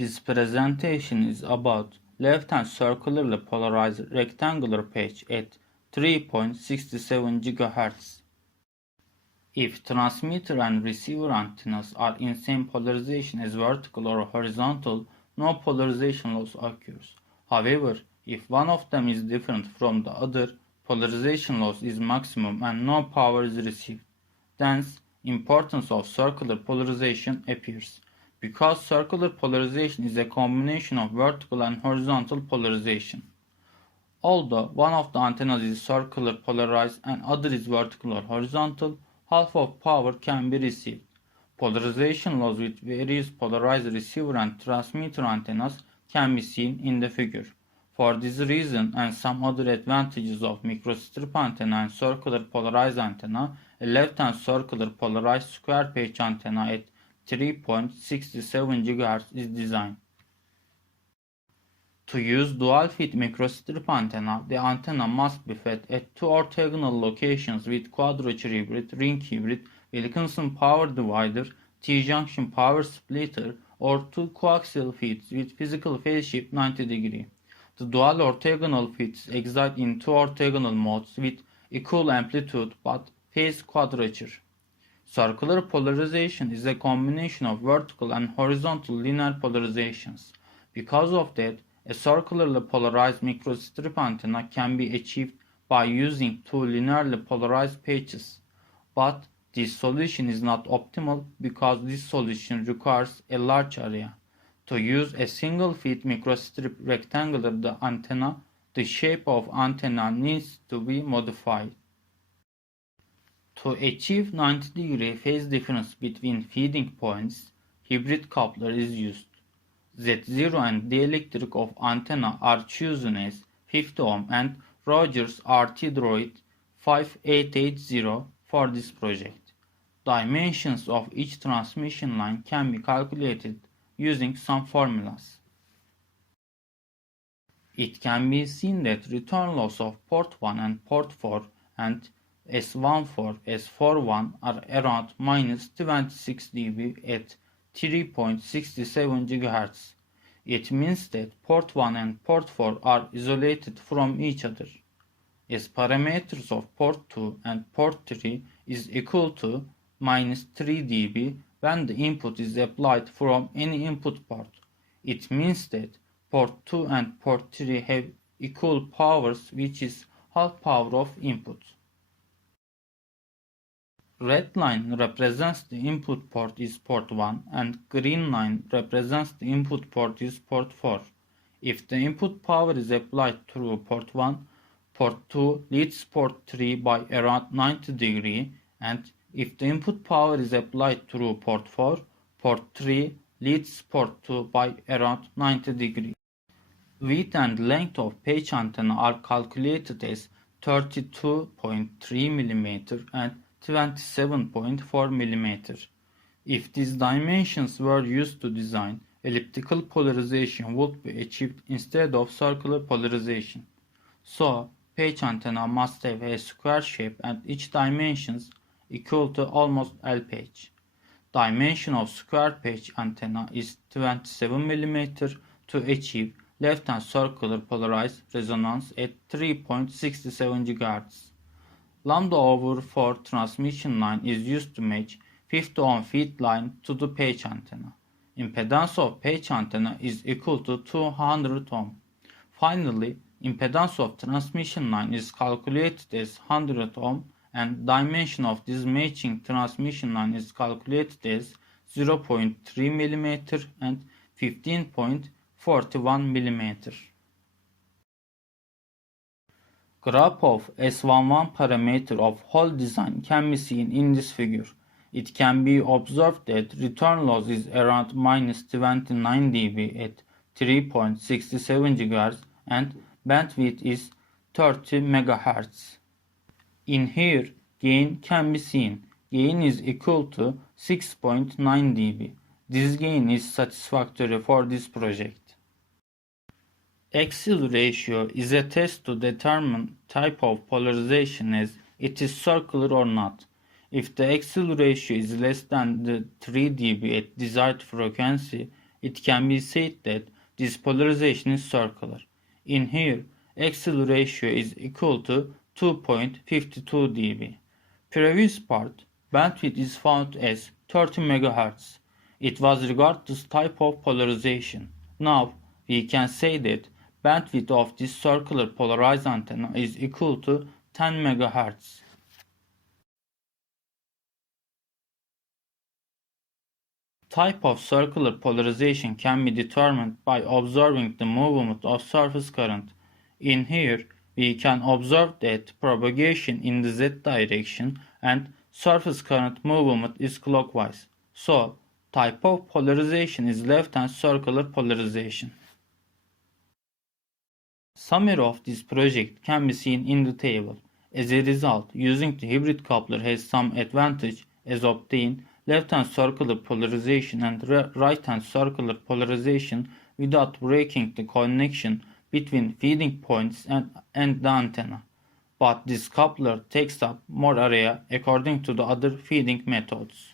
This presentation is about left-hand circularly polarized rectangular patch at 3.67 GHz. If transmitter and receiver antennas are in same polarization as vertical or horizontal, no polarization loss occurs. However, if one of them is different from the other, polarization loss is maximum and no power is received. Thence, importance of circular polarization appears, because circular polarization is a combination of vertical and horizontal polarization. Although one of the antennas is circular polarized and other is vertical or horizontal, half of power can be received. Polarization loss with various polarized receiver and transmitter antennas can be seen in the figure. For this reason and some other advantages of microstrip antenna and circular polarized antenna, a left-hand circular polarized square patch antenna at 3.67 GHz is designed. To use dual-feed microstrip antenna, the antenna must be fed at two orthogonal locations with quadrature hybrid, ring hybrid, Wilkinson power divider, T-junction power splitter, or two coaxial feeds with physical phase shift 90 degree. The dual orthogonal feeds excite in two orthogonal modes with equal amplitude but phase quadrature. Circular polarization is a combination of vertical and horizontal linear polarizations. Because of that, a circularly polarized microstrip antenna can be achieved by using two linearly polarized patches. But this solution is not optimal because this solution requires a large area. To use a single feed microstrip rectangular antenna, the shape of antenna needs to be modified. To achieve 90-degree phase difference between feeding points, hybrid coupler is used. Z0 and dielectric of antenna are chosen as 50 ohm and Rogers RT Droid 5880 for this project. Dimensions of each transmission line can be calculated using some formulas. It can be seen that return loss of port 1 and port 4 and S14, S41 are around minus 26 dB at 3.67 GHz. It means that port 1 and port 4 are isolated from each other, as parameters of port 2 and port 3 is equal to minus 3 dB when the input is applied from any input port. It means that port 2 and port 3 have equal powers, which is half power of input. Red line represents the input port is port 1 and green line represents the input port is port 4. If the input power is applied through port 1, port 2 leads port 3 by around 90 degree, and if the input power is applied through port 4, port 3 leads port 2 by around 90 degree. Width and length of patch antenna are calculated as 32.3 mm and 27.4 mm. If these dimensions were used to design, elliptical polarization would be achieved instead of circular polarization. So, patch antenna must have a square shape and each dimensions equal to almost L patch. Dimension of square patch antenna is 27 mm to achieve left-hand circular polarized resonance at 3.67 GHz. Lambda over 4 transmission line is used to match 50 ohm feed line to the patch antenna. Impedance of patch antenna is equal to 200 ohm. Finally, impedance of transmission line is calculated as 100 ohm and dimension of this matching transmission line is calculated as 0.3 mm and 15.41 mm. Graph of S11 parameter of whole design can be seen in this figure. It can be observed that return loss is around minus 29 dB at 3.67 GHz and bandwidth is 30 MHz. In here, gain can be seen. Gain is equal to 6.9 dB. This gain is satisfactory for this project. Axial ratio is a test to determine type of polarization as it is circular or not. If the axial ratio is less than the 3 dB at desired frequency, it can be said that this polarization is circular. In here, axial ratio is equal to 2.52 dB. Previous part, bandwidth is found as 30 MHz. It was regarded this type of polarization. Now, we can say that bandwidth of this circular polarized antenna is equal to 10 MHz. Type of circular polarization can be determined by observing the movement of surface current. In here, we can observe that propagation in the z direction and surface current movement is clockwise. So, type of polarization is left-hand circular polarization. Summary of this project can be seen in the table. As a result, using the hybrid coupler has some advantage as obtained left-hand circular polarization and right-hand circular polarization without breaking the connection between feeding points and the antenna. But this coupler takes up more area according to the other feeding methods.